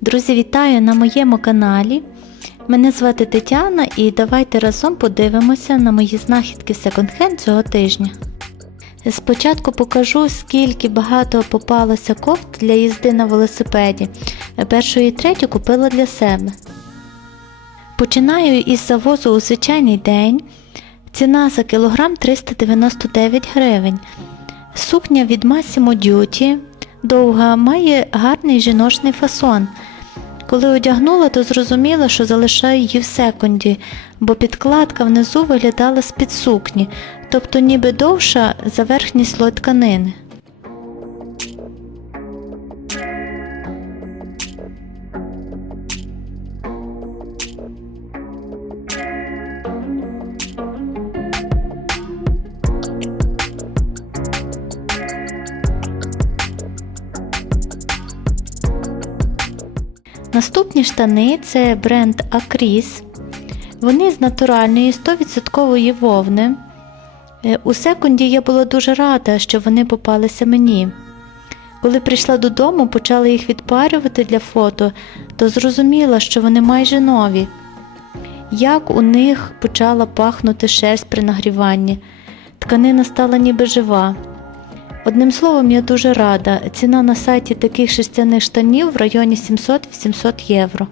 Друзі, вітаю на моєму каналі. Мене звати Тетяна і давайте разом подивимося на мої знахідки секонд-хенд цього тижня. Спочатку покажу, скільки багато попалося кофт для їзди на велосипеді. Першу і третю купила для себе. Починаю із завозу у звичайний день. Ціна за кілограм 399 гривень. Сукня від Massimo Duty довга, має гарний жіночний фасон. Коли одягнула, то зрозуміла, що залишаю її в секунді, бо підкладка внизу виглядала з-під сукні, тобто ніби довша за верхній слой тканини. Наступні штани це бренд Acris. Вони з натуральної 100% вовни. Е, У секунді я була дуже рада, що вони попалися мені. Коли прийшла додому, почала їх відпарювати для фото, то зрозуміла, що вони майже нові. Як у них почала пахнути шерсть при нагріванні. Тканина стала ніби жива. Одним словом, я дуже рада. Ціна на сайті таких шерстяних штанів в районі 700-800 євро.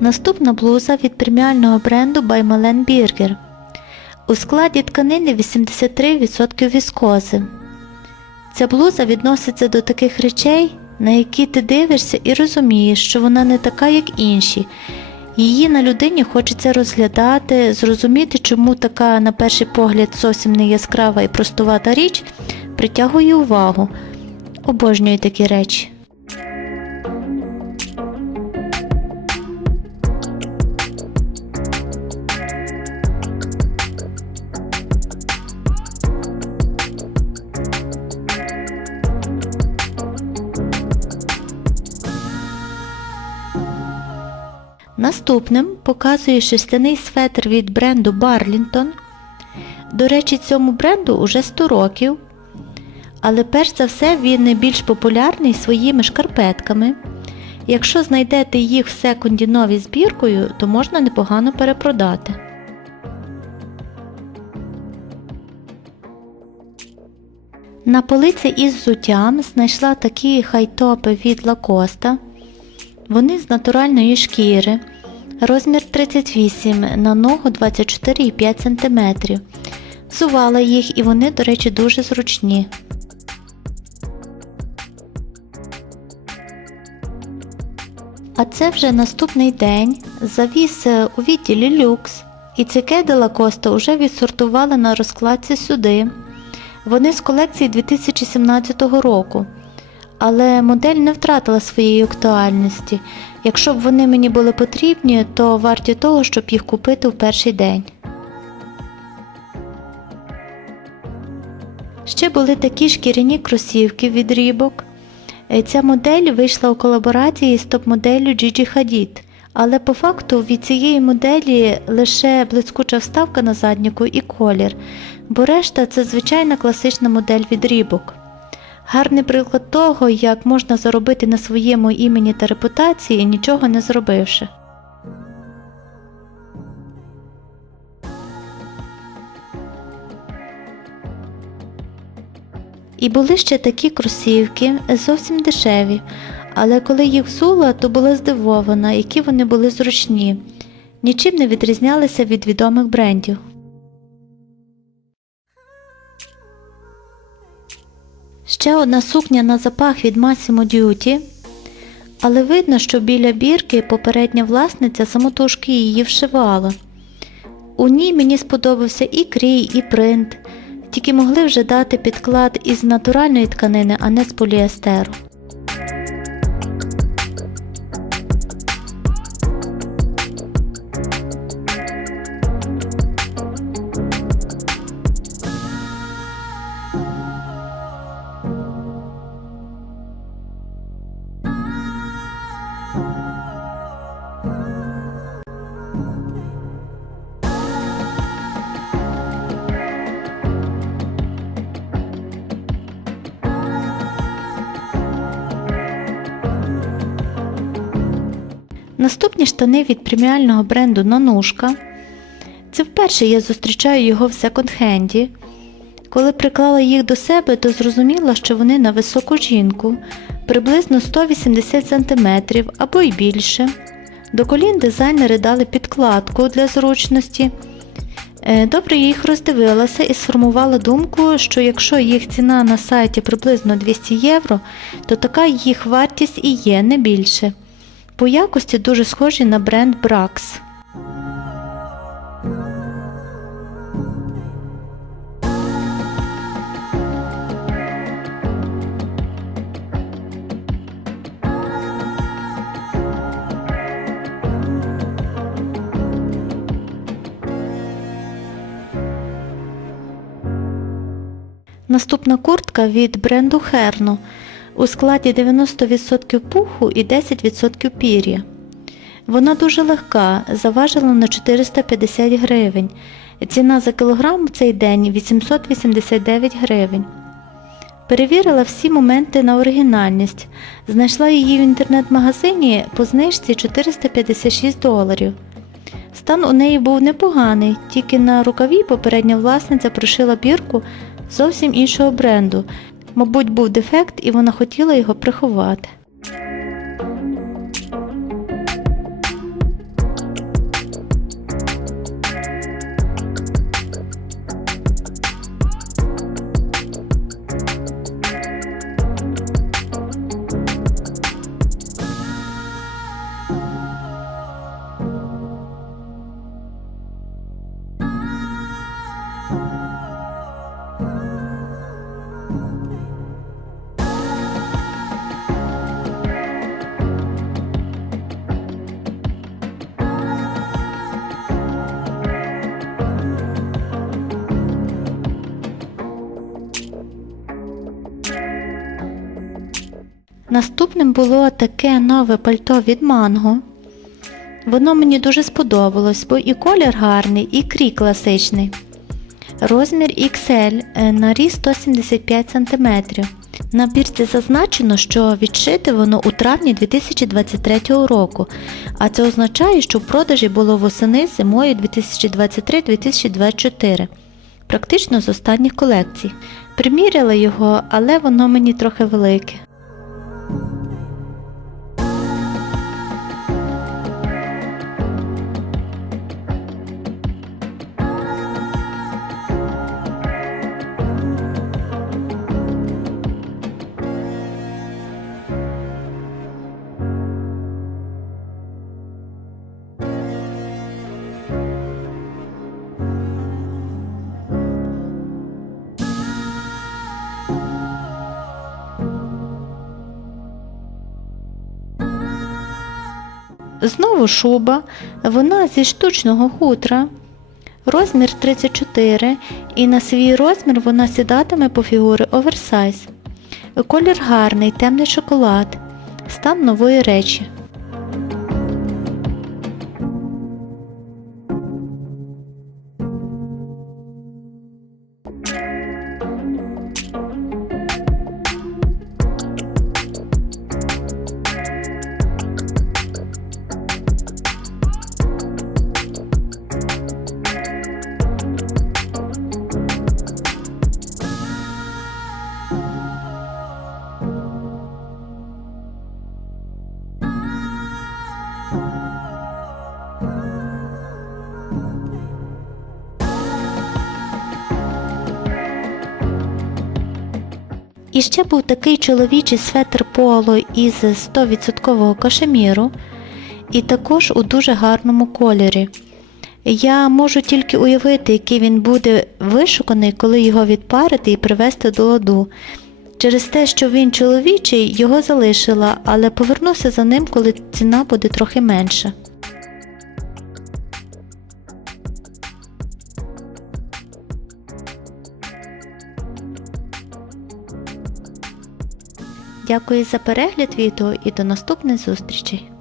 Наступна блуза від преміального бренду By Malen Birger. У складі тканини 83% віскози. Ця блуза відноситься до таких речей, на які ти дивишся і розумієш, що вона не така, як інші. Її на людині хочеться розглядати, зрозуміти, чому така, на перший погляд, зовсім не яскрава і простувата річ притягує увагу. обожнює такі речі. Наступним показую шерстяний светр від бренду Barlington. До речі, цьому бренду уже 100 років. Але перш за все він найбільш популярний своїми шкарпетками. Якщо знайдете їх в секунді нові збіркою, то можна непогано перепродати. На полиці із взуттям знайшла такі хайтопи від Лакоста. Вони з натуральної шкіри, розмір 38 на ногу 24,5 см. Взувала їх і вони, до речі, дуже зручні. А це вже наступний день. Завіс е, у відділі люкс. І ці кеди Лакоста вже відсортували на розкладці сюди. Вони з колекції 2017 року але модель не втратила своєї актуальності. Якщо б вони мені були потрібні, то варті того, щоб їх купити в перший день. Ще були такі шкіряні кросівки від рібок. Ця модель вийшла у колаборації з топ-моделлю Gigi Hadid, але по факту від цієї моделі лише блискуча вставка на задніку і колір, бо решта це звичайна класична модель від рібок. Гарний приклад того, як можна заробити на своєму імені та репутації, нічого не зробивши. І були ще такі кросівки, зовсім дешеві, але коли їх взула, то була здивована, які вони були зручні, нічим не відрізнялися від відомих брендів. Ще одна сукня на запах від Massimo Duty, але видно, що біля бірки попередня власниця самотужки її вшивала. У ній мені сподобався і крій, і принт, тільки могли вже дати підклад із натуральної тканини, а не з поліестеру. Наступні штани від преміального бренду Нанушка. Це вперше я зустрічаю його в секонд-хенді. Коли приклала їх до себе, то зрозуміла, що вони на високу жінку, приблизно 180 см або й більше. До колін дизайнери дали підкладку для зручності. Е, Добре, їх роздивилася і сформувала думку, що якщо їх ціна на сайті приблизно 200 євро, то така їх вартість і є не більше. По якості дуже схожі на бренд Brax. Наступна куртка від бренду Херно у складі 90% пуху і 10% пір'я. Вона дуже легка, заважила на 450 гривень. Ціна за кілограм в цей день 889 гривень. Перевірила всі моменти на оригінальність. Знайшла її в інтернет-магазині по знижці 456 доларів. Стан у неї був непоганий, тільки на рукаві попередня власниця прошила бірку зовсім іншого бренду. Мабуть, був дефект і вона хотіла його приховати. Наступним було таке нове пальто від Манго. Воно мені дуже сподобалось, бо і колір гарний, і крій класичний. Розмір XL е, на ріст 175 см. На бірці зазначено, що відшите воно у травні 2023 року, а це означає, що в продажі було восени зимою 2023-2024, практично з останніх колекцій. Приміряла його, але воно мені трохи велике. Знову шуба, вона зі штучного хутра. Розмір 34 і на свій розмір вона сідатиме по фігури оверсайз. Колір гарний, темний шоколад. Стан нової речі. І ще був такий чоловічий светр поло із 100% кашеміру, і також у дуже гарному кольорі. Я можу тільки уявити, який він буде вишуканий, коли його відпарити і привезти до ладу. Через те, що він чоловічий, його залишила, але повернуся за ним, коли ціна буде трохи менша. Дякую за перегляд відео і до наступних зустрічей!